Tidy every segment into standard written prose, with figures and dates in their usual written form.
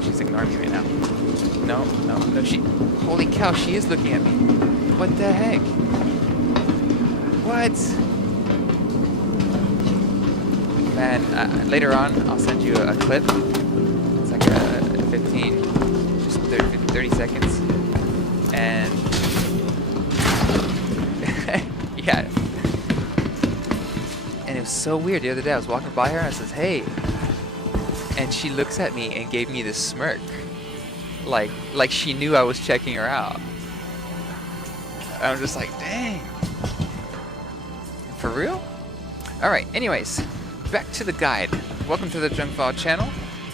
on, she's ignoring me right now. No, no, no, she... Holy cow, she is looking at me. What the heck? What? Man, later on, I'll send you a clip. It's like a 30 seconds. And... yeah. And it was so weird. The other day I was walking by her and I says, hey. And she looks at me and gave me this smirk. Like she knew I was checking her out. I'm just like, dang. For real? Alright, anyways. Back to the guide. Welcome to the Junk File channel.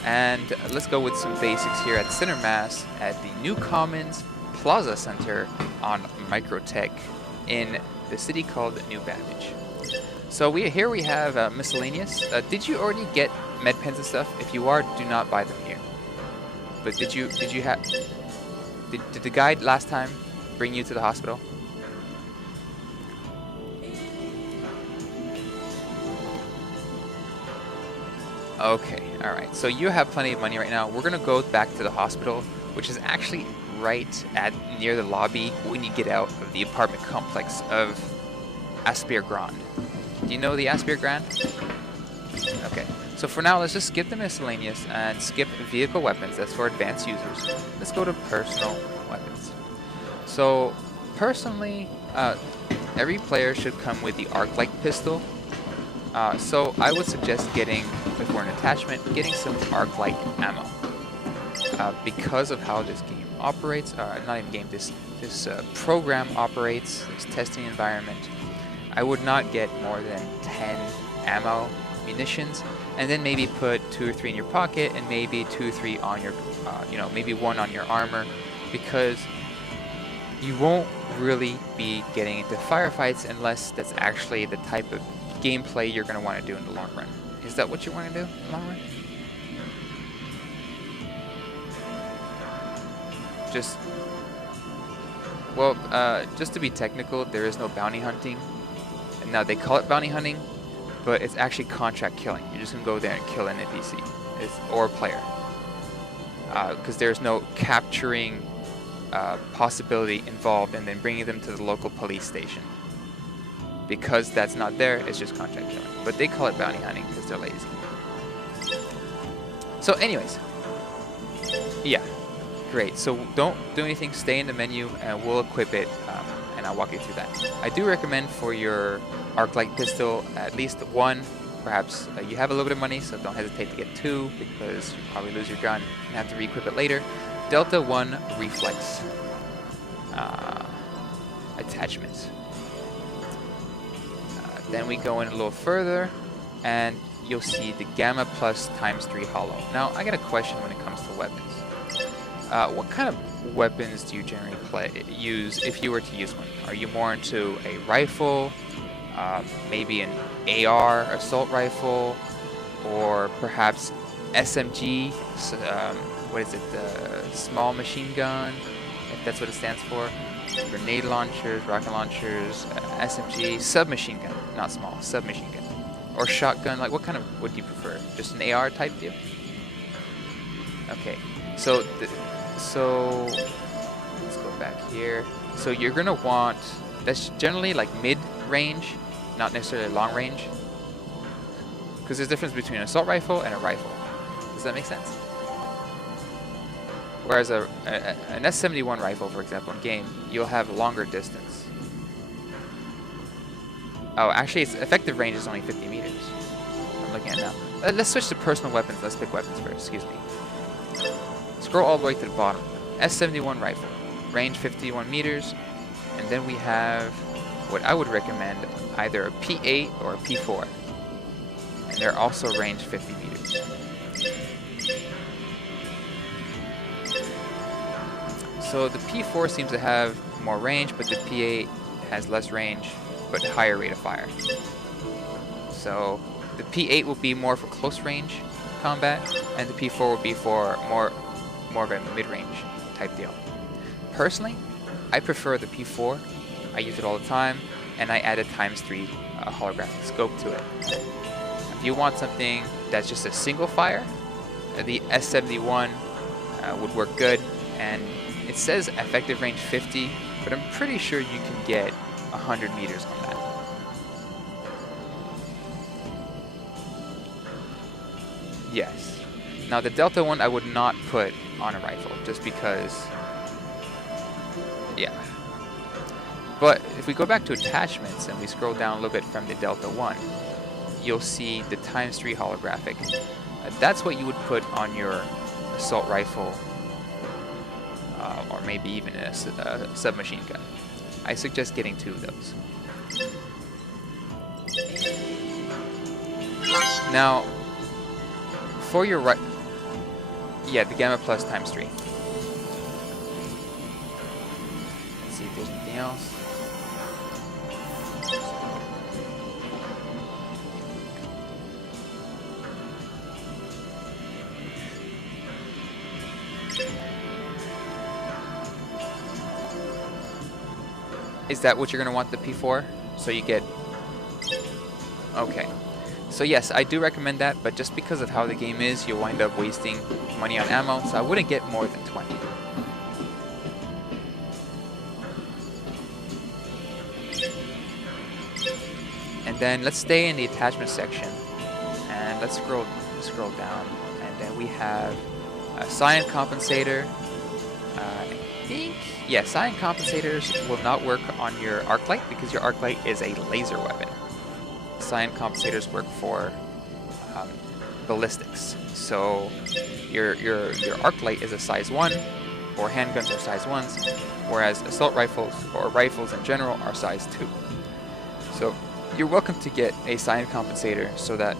And let's go with some basics here at Center Mass at the New Commons Plaza Center on Microtech in the city called New Babbage. So here we have miscellaneous. Did you already get med pens and stuff? If you are, do not buy them here. But did you have? Did the guide last time bring you to the hospital? Okay, all right. So you have plenty of money right now. We're gonna go back to the hospital, which is actually right near the lobby when you get out of the apartment complex of Aspire Grand. Do you know the Aspire Grand? Okay, so for now, let's just skip the miscellaneous and skip vehicle weapons. That's for advanced users. Let's go to personal weapons. So, personally, every player should come with the arc-light pistol. So I would suggest getting, before an attachment, getting some arc-light ammo. Because of how this game operates, not even game, this program operates, this testing environment, I would not get more than 10 ammo munitions, and then maybe put 2 or 3 in your pocket, and maybe 2 or 3 on your, maybe 1 on your armor, because you won't really be getting into firefights unless that's actually the type of gameplay you're going to want to do in the long run. Is that what you want to do in the long run? Just to be technical, there is no bounty hunting. Now they call it bounty hunting, but it's actually contract killing. You're just gonna go there and kill an NPC or a player, because there's no capturing possibility involved and then bringing them to the local police station. Because that's not there, it's just contract killing. But they call it bounty hunting because they're lazy. So anyways, yeah, great. So don't do anything, stay in the menu, and we'll equip it, and I'll walk you through that. I do recommend for your arc-light pistol at least 1, perhaps you have a little bit of money, so don't hesitate to get 2 because you'll probably lose your gun and have to re-equip it later. Delta 1 reflex attachments. Then we go in a little further and you'll see the Gamma Plus ×3 hollow. Now I got a question when it comes to weapons. What kind of weapons do you generally use if you were to use one? Are you more into a rifle, maybe an AR assault rifle, or perhaps SMG, what is it, small machine gun, if that's what it stands for, grenade launchers, rocket launchers, SMG, submachine gun, not small, submachine gun, or shotgun? Like, what kind of would you prefer? Just an AR type deal? Okay, so let's go back here. So you're gonna want, that's generally like mid-range, not necessarily long range, because there's a difference between an assault rifle and a rifle. Does that make sense? Whereas an S71 rifle, for example, in game, you'll have longer distance. Oh, actually, its effective range is only 50 meters. I'm looking at it now. Let's switch to personal weapons. Let's pick weapons first. Excuse me. Scroll all the way to the bottom. S71 rifle, range 51 meters, and then we have what I would recommend, either a P8 or a P4, and they're also range 50 meters. So the P4 seems to have more range, but the P8 has less range, but higher rate of fire. So the P8 will be more for close range combat, and the P4 will be for more of a mid-range type deal. Personally, I prefer the P4. I use it all the time, and I added ×3 holographic scope to it. If you want something that's just a single fire, the S71 would work good. And it says effective range 50, but I'm pretty sure you can get 100 meters on that. Yes. Now the Delta one I would not put on a rifle, just because, yeah. But if we go back to attachments and we scroll down a little bit from the Delta 1, you'll see the ×3 holographic. That's what you would put on your assault rifle, or maybe even a submachine gun. I suggest getting 2 of those. Now, for your right, yeah, the Gamma Plus ×3. Let's see if there's anything else. Is that what you're going to want the P4? So you get... Okay. So yes, I do recommend that, but just because of how the game is, you'll wind up wasting money on ammo, so I wouldn't get more than 20. And then let's stay in the attachment section, and let's scroll down, and then we have a cyan compensator. I think, yeah, cyan compensators will not work on your arc light because your arc light is a laser weapon. Cyan compensators work for ballistics. So your arc light is a size 1, or handguns are size 1s, whereas assault rifles or rifles in general are size 2. So you're welcome to get a cyan compensator so that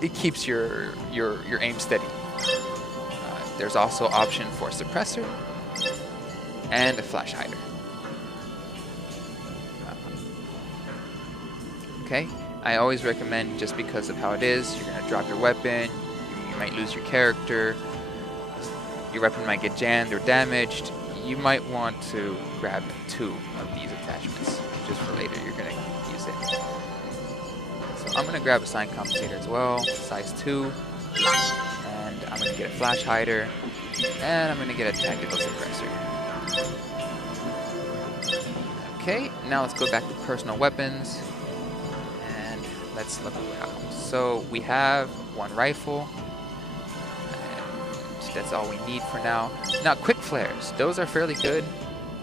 it keeps your aim steady. There's also option for suppressor and a flash hider. Okay, I always recommend, just because of how it is, you're going to drop your weapon, you might lose your character, your weapon might get jammed or damaged. You might want to grab 2 of these attachments, just for later you're going to use it. So I'm going to grab a cyan compensator as well, size 2, and I'm going to get a flash hider, and I'm going to get a tactical suppressor. Okay, now let's go back to personal weapons. Let's look around. So we have 1 rifle, and that's all we need for now. Now, quick flares, those are fairly good,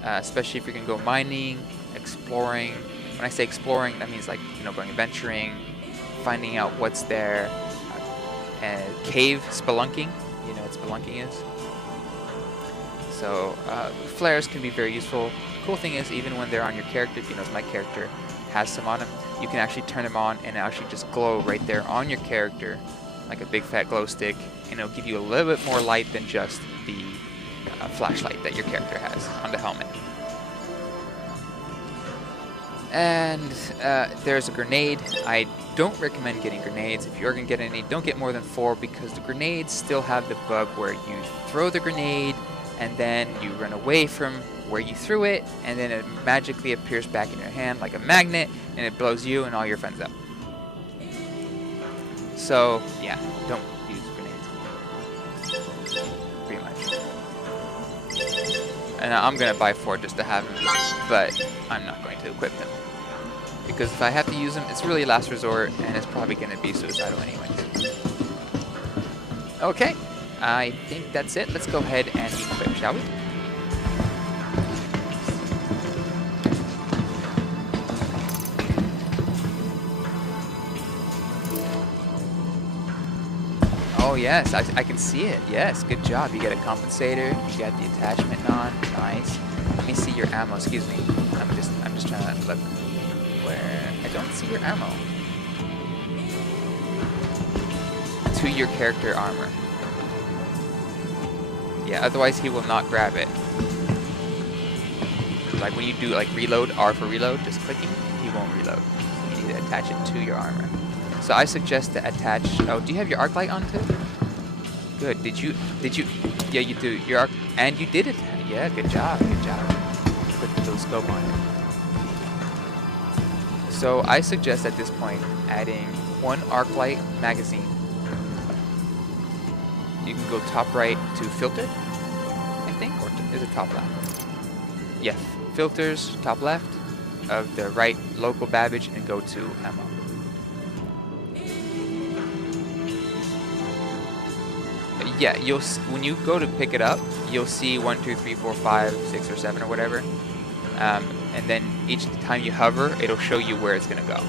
especially if you're gonna go mining, exploring. When I say exploring, that means, like, you know, going adventuring, finding out what's there, and cave spelunking. You know what spelunking is. So flares can be very useful. The cool thing is, even when they're on your character, if you notice my character has some on him, you can actually turn them on and actually just glow right there on your character like a big fat glow stick, and it'll give you a little bit more light than just the flashlight that your character has on the helmet. And there's a grenade. I don't recommend getting grenades. If you're going to get any, don't get more than 4, because the grenades still have the bug where you throw the grenade and then you run away from where you threw it, and then it magically appears back in your hand like a magnet, and it blows you and all your friends up. So yeah, don't use grenades, pretty much. And I'm gonna buy 4 just to have them, but I'm not going to equip them, because if I have to use them, it's really last resort, and it's probably gonna be suicidal anyways. Okay, I think that's it. Let's go ahead and equip, shall we? Oh yes, I can see it. Yes, good job. You get a compensator. You got the attachment on. Nice. Let me see your ammo. Excuse me. I'm just trying to look where I don't see your ammo. To your character armor. Yeah. Otherwise, he will not grab it. Like when you do like reload, R for reload, just clicking, he won't reload. You need to attach it to your armor. So I suggest to attach. Oh, do you have your arc light on too? Good. Did you? Yeah, you do. Your arc, and you did it. Yeah, good job. Good job. Put the little scope on it. So I suggest at this point adding 1 arc light magazine. You can go top right to filter, Is it top left? Yeah, filters, top left of the right local Babbage and go to ammo. Yeah, when you go to pick it up, you'll see 1, 2, 3, 4, 5, 6, or 7 or whatever. And then each time you hover, it'll show you where it's gonna go.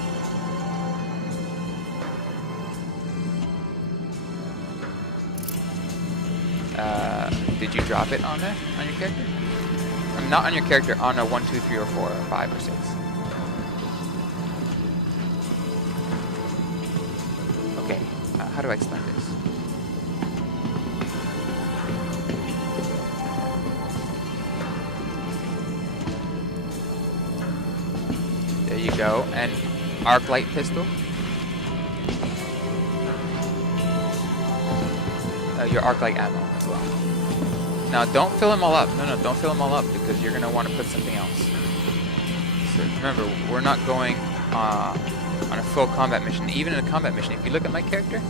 Did you drop it on there, on your character? Not on your character, on a 1, 2, 3, or 4, or 5, or 6. Okay, how do I explain this? There you go, and arc light pistol. Your arc light ammo as well. Now don't fill them all up. No, don't fill them all up because you're gonna want to put something else. So remember, we're not going on a full combat mission. Even in a combat mission, if you look at my character,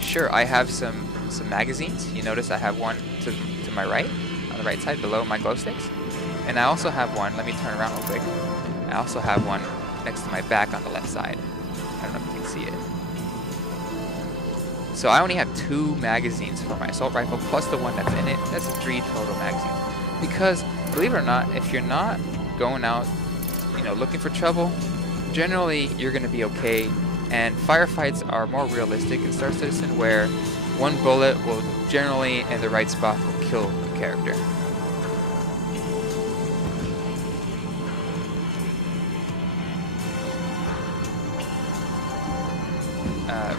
sure, I have some magazines. You notice I have one to my right, on the right side below my glow sticks, and I also have one. Let me turn around real quick. I also have one next to my back on the left side. I don't know if you can see it. So I only have 2 magazines for my assault rifle, plus the one that's in it. That's 3 total magazines. Because, believe it or not, if you're not going out, looking for trouble, generally you're going to be okay. And firefights are more realistic in StarCitizen, where one bullet will generally, in the right spot, will kill the character.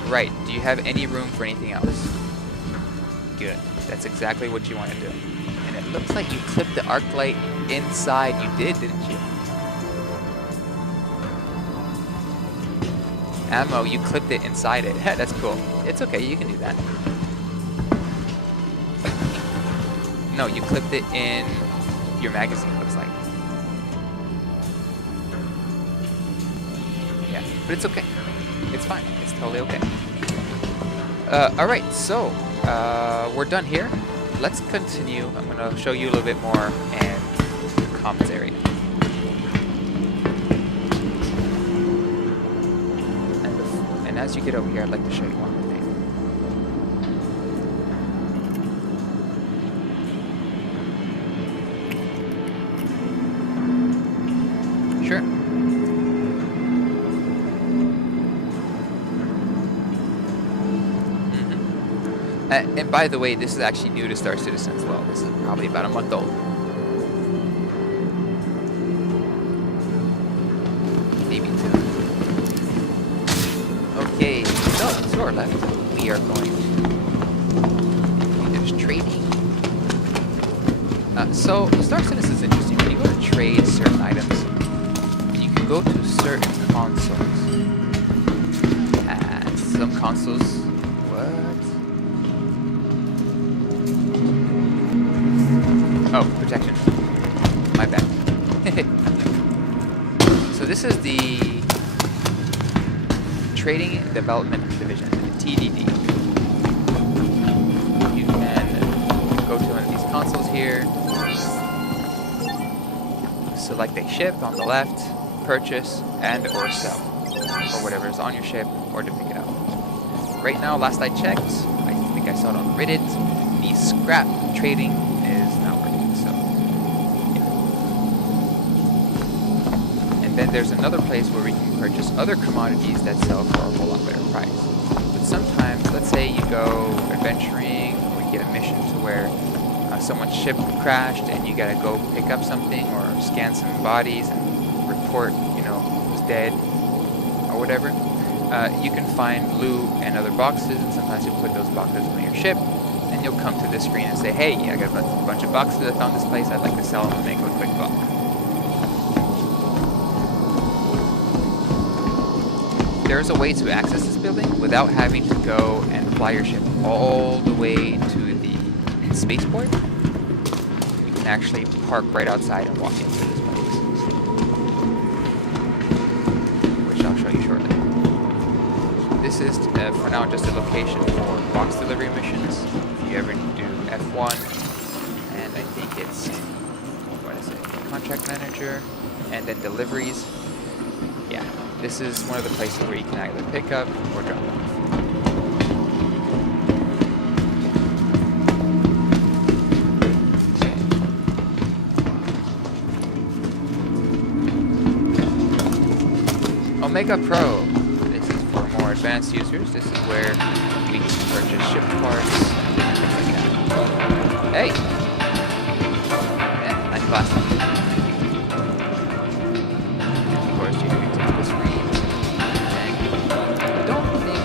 Right, do you have any room for anything else? Good, that's exactly what you want to do. And it looks like you clipped the arc light inside. You did, didn't you? Ammo, you clipped it inside it. That's cool. It's okay, you can do that. No, you clipped it in your magazine, it looks like. Yeah, but it's okay. It's fine. It's totally okay. Alright, so we're done here. Let's continue. I'm going to show you a little bit more and commentary. And as you get over here, I'd like to show you one more thing. Sure. And by the way, this is actually new to StarCitizen as well. This is probably about a month old. Maybe 2. Okay, so to our left, we are going to... There's trading. So StarCitizen is interesting. When you go to trade certain items, you can go to certain consoles. Some consoles... Oh, protection. My bad. So this is the Trading and Development Division, the TDD. You can go to one of these consoles here, select a ship on the left, purchase and or sell, or whatever is on your ship, or to pick it up. Right now, last I checked, I think I saw it on Reddit, the scrap trading is not working, so yeah. And then there's another place where we can purchase other commodities that sell for a whole lot better price. But sometimes, let's say you go adventuring, or you get a mission to where someone's ship crashed and you gotta go pick up something or scan some bodies and report, who's dead or whatever. You can find loot and other boxes, and sometimes you put those boxes on your ship, and you'll come to this screen and say, hey, I got a bunch of boxes, I found this place, I'd like to sell them and make a quick buck. There's a way to access this building without having to go and fly your ship all the way to the spaceport. You can actually park right outside and walk into this place, which I'll show you shortly. This is, for now, just a location for box delivery missions. If you ever do F1 and I think it's, what is it, contract manager, and then deliveries. Yeah, this is one of the places where you can either pick up or drop off. Omega Pro. This is for more advanced users. This is where we can purchase ship parts and things like that. Hey! Yeah, nice glass. And of course, you can take this read. And I don't think,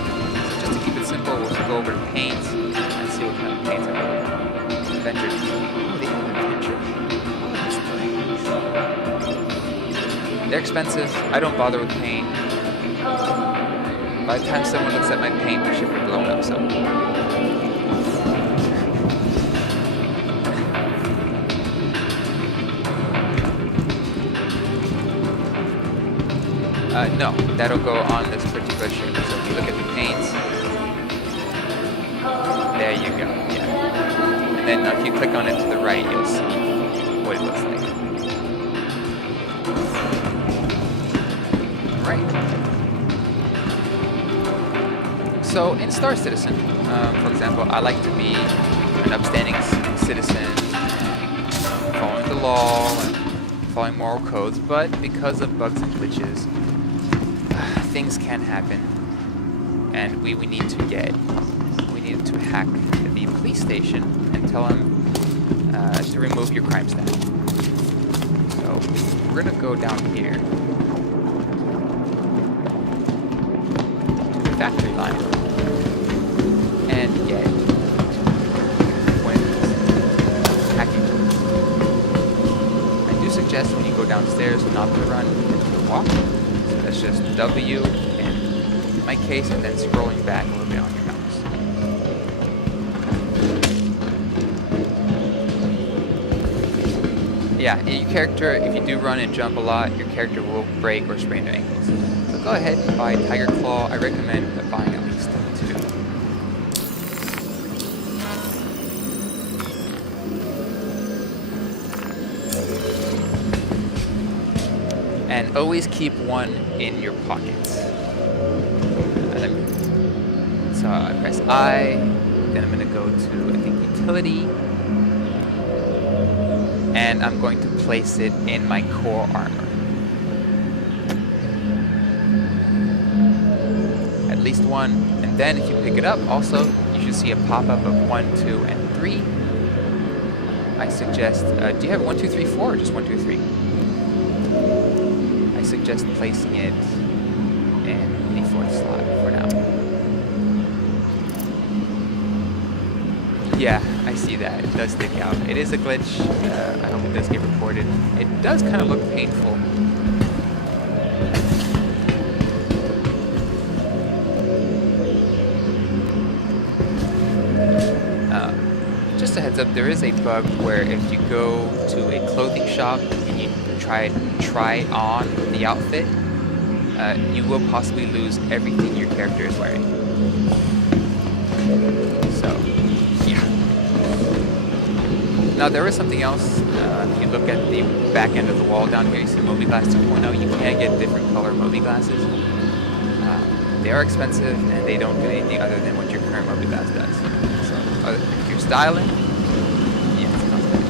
so just to keep it simple, we'll go over to paint and see what kind of paints are available. Adventure. Oh, they have Adventure. They're expensive. I don't bother with paint. By the time someone looks at my paint, my ship will blow up, so. No, that'll go on this particular ship. So if you look at the paints, there you go, yeah. And then if you click on it to the right, you'll see what it looks like. Right. So in StarCitizen, for example, I like to be an upstanding citizen, following the law, and following moral codes, but because of bugs and glitches, things can happen, and we need to hack the police station and tell them to remove your crime stat. So we're gonna go down here to the factory line and get one of these hacking tools. I do suggest when you go downstairs not to run, to walk. That's just W in my case, and then scrolling back a little bit on your mouse. Yeah, your character, if you do run and jump a lot, your character will break or sprain their ankles. So go ahead and buy Tiger Claw. I recommend buying at least 2. And always keep one in your pocket. So I press I, then I'm going to go to, I think, utility, and I'm going to place it in my core armor. At least one, and then if you pick it up, also, you should see a pop-up of 1, 2, and 3. I suggest, do you have 1, 2, 3, 4, or just 1, 2, 3? I suggest placing it in the 4th slot for now. Yeah, I see that. It does stick out. It is a glitch. I hope it does get reported. It does kind of look painful. Just a heads up, there is a bug where if you go to a clothing shop and you try on the outfit, you will possibly lose everything your character is wearing. So, yeah. Now there is something else. If you look at the back end of the wall down here, you see Mobiglass 2.0. You can get different color Mobiglasses. They are expensive and they don't do anything other than what your current Mobiglass does. So, if you're styling, yeah, it's not bad.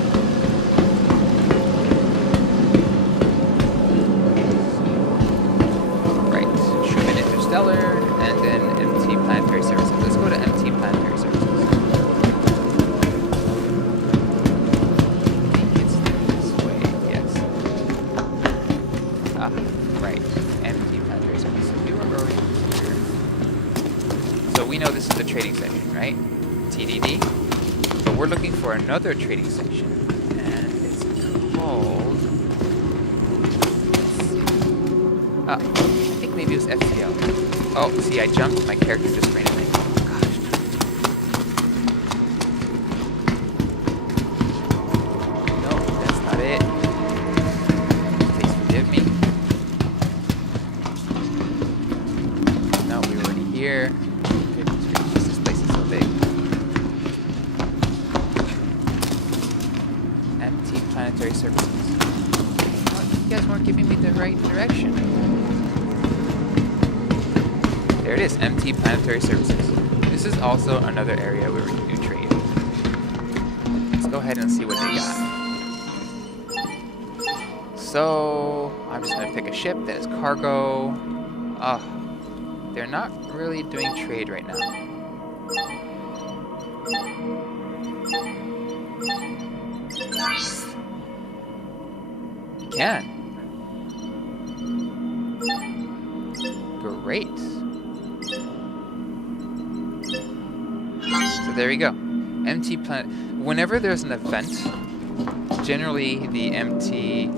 Right, Schumann Interstellar, and then MT Planetary Services. Let's go to MT Planetary Services. I think it's this way, yes. Right, MT Planetary Services. We were going here. So we know this is the trading section, right? TDD. But we're looking for another trading section, and it's called, let's see. I think maybe it was FCL. Oh, see, I jumped, my character just sprained his ankle. Gosh. No, that's not it. Please forgive me. No, we were already here. This place is so big. Planetary Services. Oh, you guys weren't giving me the right direction. There it is, MT Planetary Services. This is also another area where we can do trade. Let's go ahead and see what they got. So, I'm just gonna pick a ship that is cargo. They're not really doing trade right now. You can. Great. So there you go. MT Planet. Whenever there's an event, generally the MT,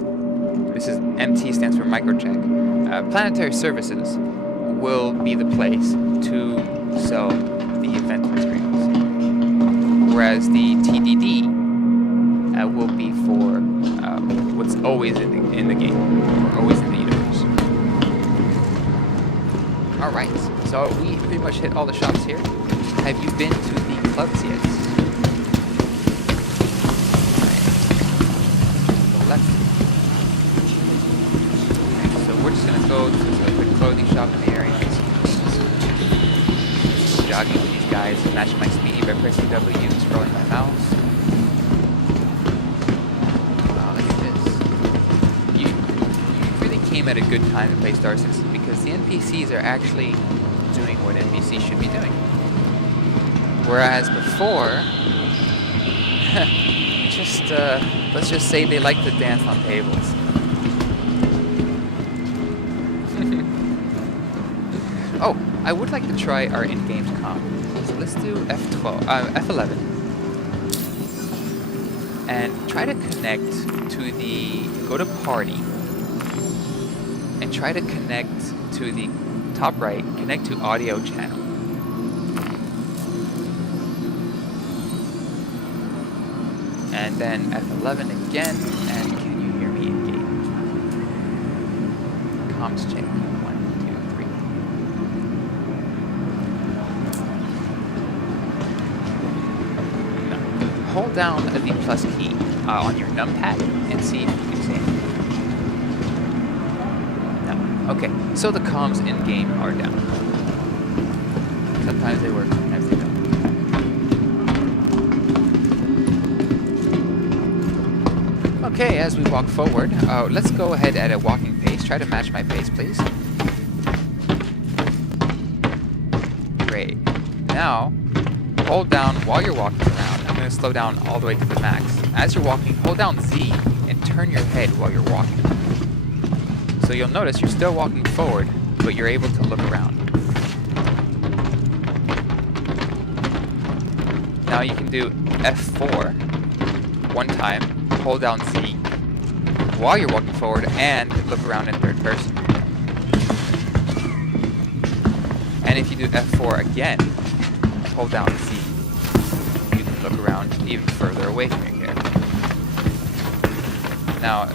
this is MT stands for Microtech, Planetary Services will be the place to sell the event materials. Whereas the TDD will be for what's always in the game, or always in the universe. Alright, so we pretty much hit all the shops here. Have you been to the clubs yet? Left. So we're just gonna go to the clothing shop in the area. Jogging with these guys, matching my speed by pressing W and scrolling my mouse. Wow, look at this. You really came at a good time to play StarCitizen because the NPCs are actually doing what NPCs should be doing. Whereas before, let's just say they like to dance on tables. Oh, I would like to try our in-game comm. So let's do F11. And try to connect to go to party. And try to connect to the top right, connect to audio channel. And then F11 again, and can you hear me in game? Comms check. 1, 2, 3. No. Hold down the plus key on your numpad and see if you can see it. No. Okay, so the comms in game are down. Sometimes they work, sometimes they don't. Okay, as we walk forward, let's go ahead at a walking pace. Try to match my pace, please. Great. Now, hold down while you're walking around. I'm going to slow down all the way to the max. As you're walking, hold down Z and turn your head while you're walking. So you'll notice you're still walking forward, but you're able to look around. Now you can do F4 one time. Hold down Z while you're walking forward and look around in third person. And if you do F4 again, hold down Z, you can look around even further away from your character. Now,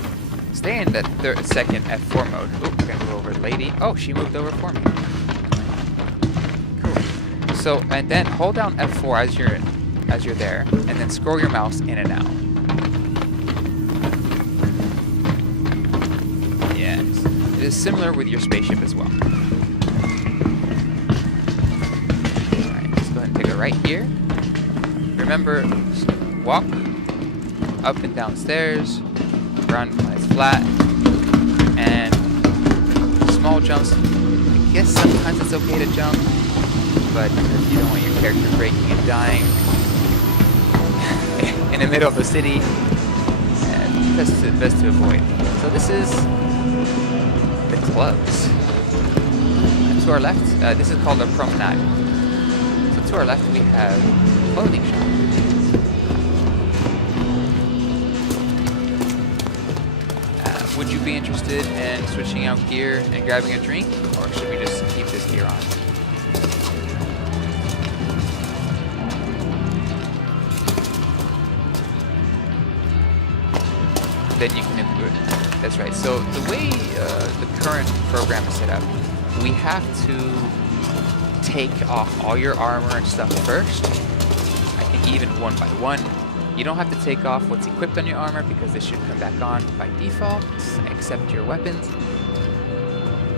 stay in that second F4 mode. Oop, we're gonna move over the lady. Oh, she moved over for me. Cool. So, and then hold down F4 as you're there, and then scroll your mouse in and out. It is similar with your spaceship as well. Alright, let's go ahead and take a right here. Remember, walk up and down stairs, run when it's flat, and small jumps. I guess sometimes it's okay to jump, but you don't want your character breaking and dying in the middle of the city. And best to avoid. So this is the clubs. And to our left, this is called a promenade. So to our left we have a clothing shop. Would you be interested in switching out gear and grabbing a drink, or should we just keep this gear on? Then you can improve it. That's right. So the way the current program is set up, we have to take off all your armor and stuff first. I think even one by one. You don't have to take off what's equipped on your armor because this should come back on by default, except your weapons.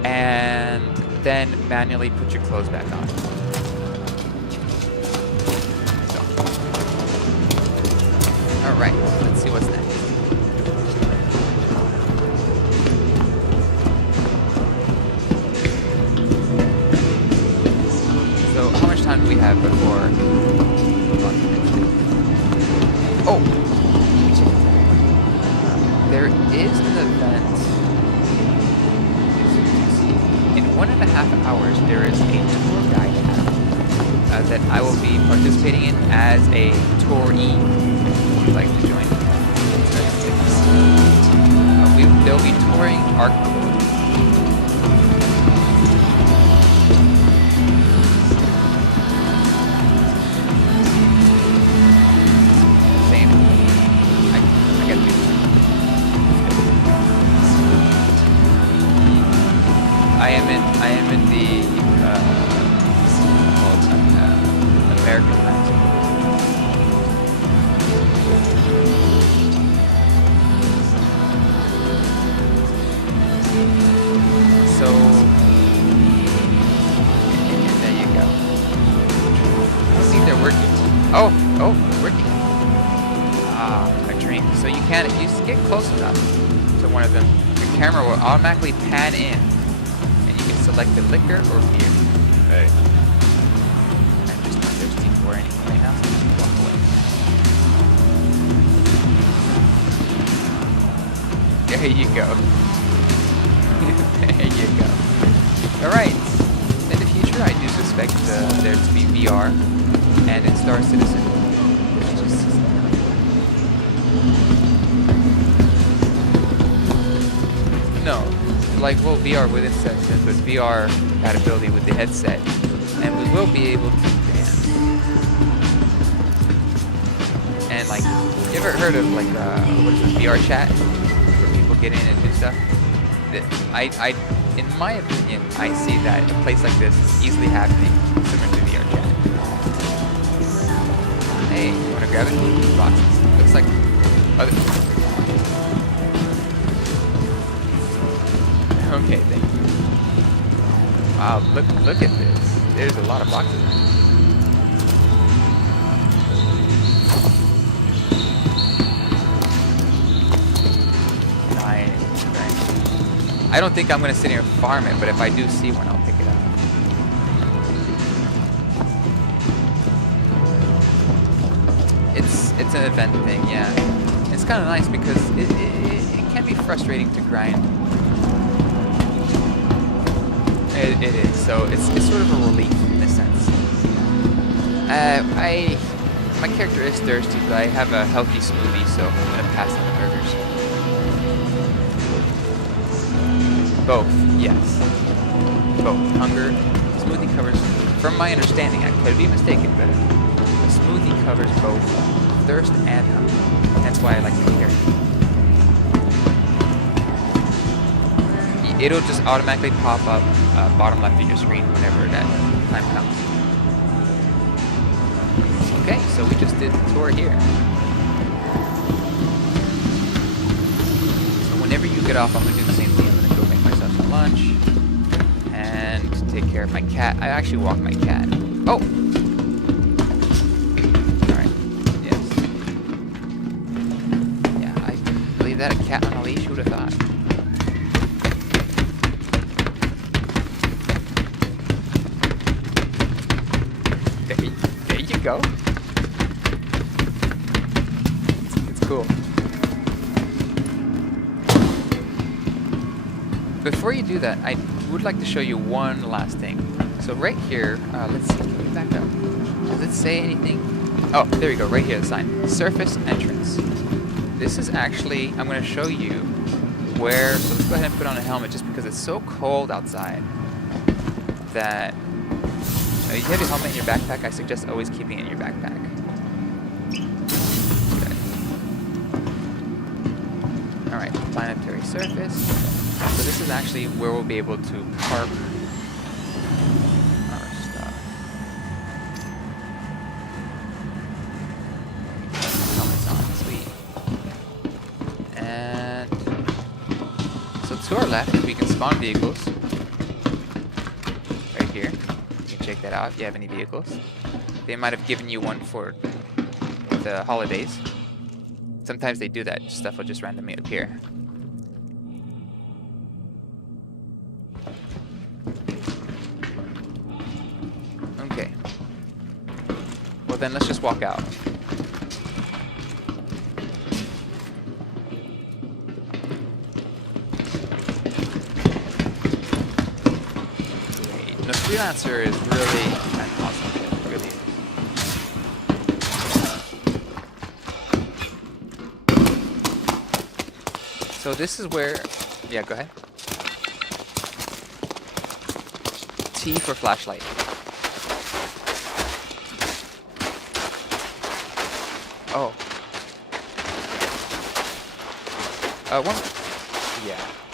And then manually put your clothes back on. So. Alright, let's see what's next. So how much time do we have before we move on to the next thing? Oh! There is an event. In 1.5 hours, there is a tour guide that I will be participating in as a touree. Would you like to join? They'll be touring our I am in the American time zone. So there you go. I see they're working. Oh, working. A drink. So you can, if you get close enough to one of them, your camera will automatically pan in. Select the liquor or beer. Hey. I'm just not thirsty for anything right now, so I'm gonna walk away. There you go. There you go. Alright. In the future, I do suspect there to be VR, and in StarCitizen, there's just no. Like, well, VR within StarCitizen, but VR compatibility with the headset, and we will be able to dance. And like, you ever heard of like what is it, VR chat, where people get in and do stuff? In my opinion, I see that a place like this is easily happening similar to VR chat. Hey, you wanna grab it? Boxes. Looks like other. Okay, thank you. Wow, look at this. There's a lot of boxes. Nice. I don't think I'm gonna sit here and farm it, but if I do see one, I'll pick it up. It's an event thing, yeah. It's kind of nice because it can be frustrating to grind. It is, so it's sort of a relief in a sense. My character is thirsty, but I have a healthy smoothie, so I'm gonna pass on the burgers. Both, yes. Both. Hunger, smoothie covers, from my understanding, I could be mistaken, but a smoothie covers both thirst and hunger. That's why I like the character. It'll just automatically pop up bottom left of your screen whenever that time comes. Okay, so we just did the tour here. So whenever you get off, I'm going to do the same thing. I'm going to go make myself some lunch and take care of my cat. I actually walk my cat. Oh! Alright, yes. Yeah, I believe that a cat on a leash, who would have thought? There you go. It's cool. Before you do that, I would like to show you one last thing. So right here, let's see, can we back up? Does it say anything? Oh, there we go, right here, the sign. Surface entrance. This is actually, I'm going to show you where, so let's go ahead and put on a helmet just because it's so cold outside that you have your helmet in your backpack. I suggest always keeping it in your backpack. Okay. Alright, planetary surface. So this is actually where we'll be able to park our stuff. Helmet's on. to our left, we can spawn vehicles. Right here. You can check that out if you have any vehicles. They might have given you one for the holidays. Sometimes they do that. Stuff will just randomly appear. Okay. Well then, let's just walk out. The freelancer is really an awesome kit, really. So this is where, yeah, go ahead. T for flashlight. Oh.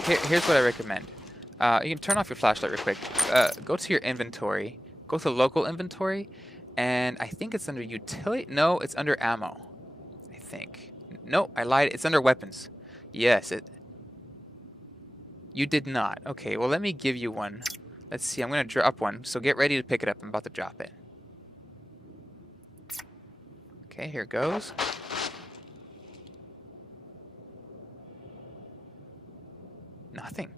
Here's what I recommend. You can turn off your flashlight real quick. Go to your inventory. Go to local inventory, and I think it's under utility. No, it's under ammo. I think. No, I lied. It's under weapons. Yes, it. You did not. Okay, well let me give you one. Let's see. I'm gonna drop one. So get ready to pick it up. I'm about to drop it. Okay, here it goes. Nothing.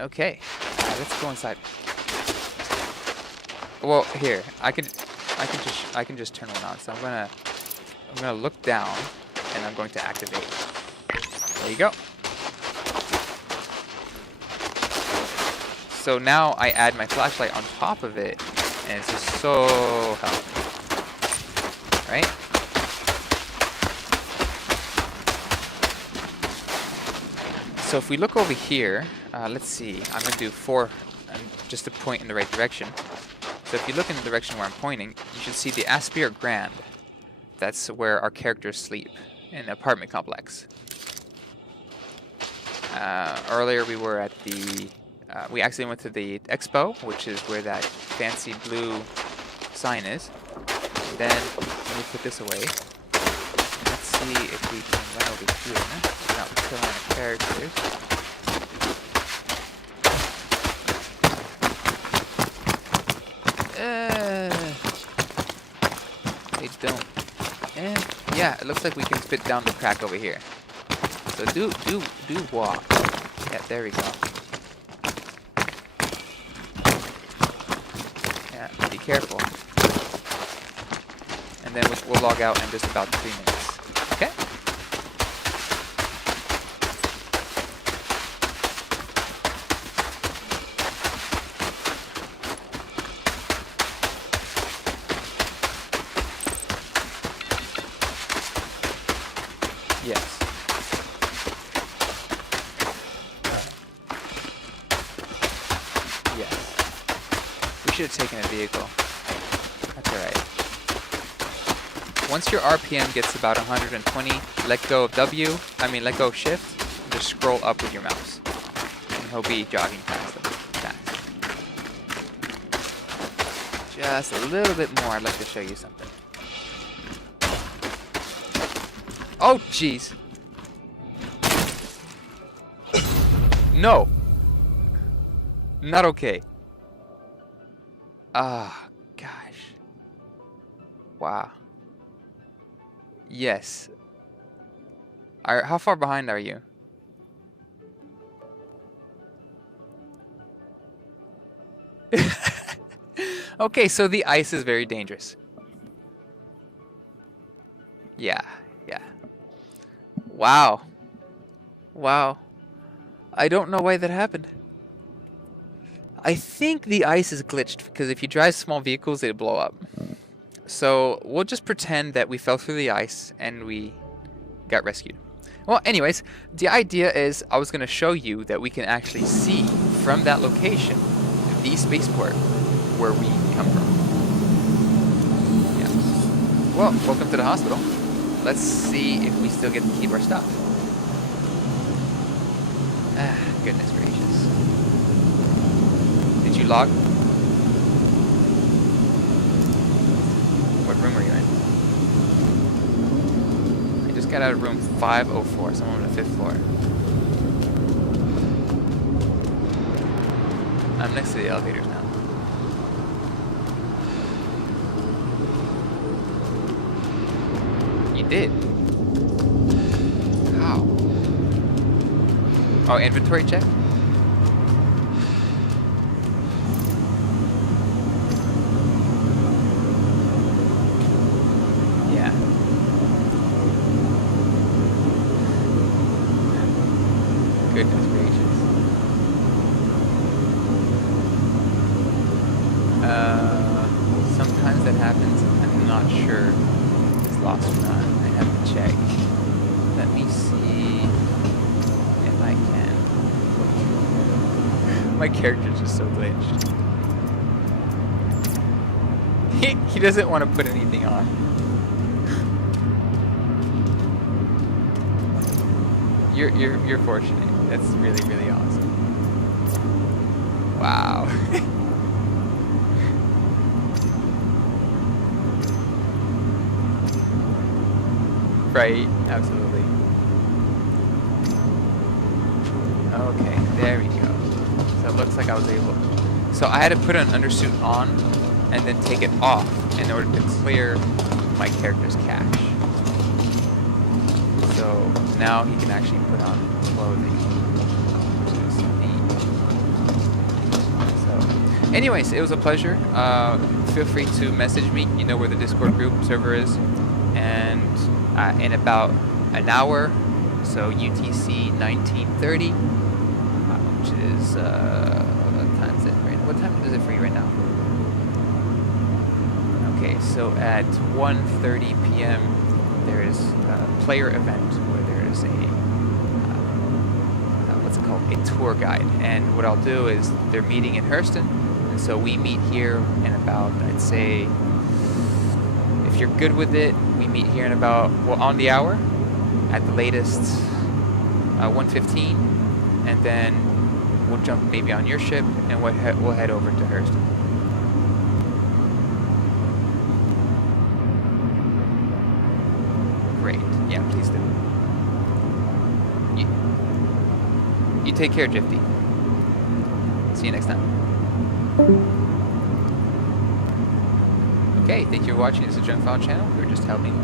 Okay, let's go inside. Well, here I can just turn one on. So I'm gonna look down, and I'm going to activate. There you go. So now I add my flashlight on top of it, and it's just so helpful, right? So if we look over here, let's see, I'm going to do 4 just to point in the right direction. So if you look in the direction where I'm pointing, you should see the Aspire Grand. That's where our characters sleep, in an apartment complex. Earlier we were at the, we actually went to the expo, which is where that fancy blue sign is. Then, let me put this away. Let's see if we can run over here without killing the characters. They don't. And yeah, it looks like we can fit down the crack over here. So do walk. Yeah, there we go. Yeah, be careful. And then we'll log out in just about 3 minutes. Okay? Yes. Yes. We should have taken a vehicle. That's alright. Once your RPM gets about 120, let go of let go of shift, and just scroll up with your mouse. And he'll be jogging past them. Fast. Just a little bit more, I'd like to show you something. Oh, jeez. No. Not okay. Ah, gosh. Wow. Yes. How far behind are you? Okay, so the ice is very dangerous. Yeah. Wow. Wow. I don't know why that happened. I think the ice is glitched because if you drive small vehicles, they blow up. So we'll just pretend that we fell through the ice and we got rescued. Well, anyways, the idea is I was going to show you that we can actually see from that location the spaceport where we come from. Yeah. Well, welcome to the hospital. Let's see if we still get to keep our stuff. Ah, goodness gracious. Did you log? What room are you in? I just got out of room 504, so I'm on the 5th floor. I'm next to the elevators now. You did? How? Oh, inventory check? Yeah. Goodness gracious. Sometimes that happens. I'm not sure if it's lost or not. I have to check. Let me see if I can. My character's just so glitched. He doesn't want to put anything on. You're fortunate. That's really, really awesome. Wow. Right, absolutely. Okay, there we go. So it looks like I was able. So I had to put an undersuit on and then take it off in order to clear my character's cache. So now he can actually put on clothing, which is neat. So, anyways, it was a pleasure. Feel free to message me. You know where the Discord group server is, and in about an hour, so UTC 1930, which is what time is it right now? What time is it for you right now? Okay, so at 1:30 p.m. there is a player event where there is a what's it called? A tour guide, and what I'll do is they're meeting in Hurston, and so we meet here in about, I'd say, if you're good with it, we meet here in about, well, on the hour, at the latest, 1:15, and then we'll jump maybe on your ship, and we'll head over to Hurston. Great. Yeah, please do. You take care, Drifty. See you next time. Okay, thank you for watching. This is the Junk File channel. We're just helping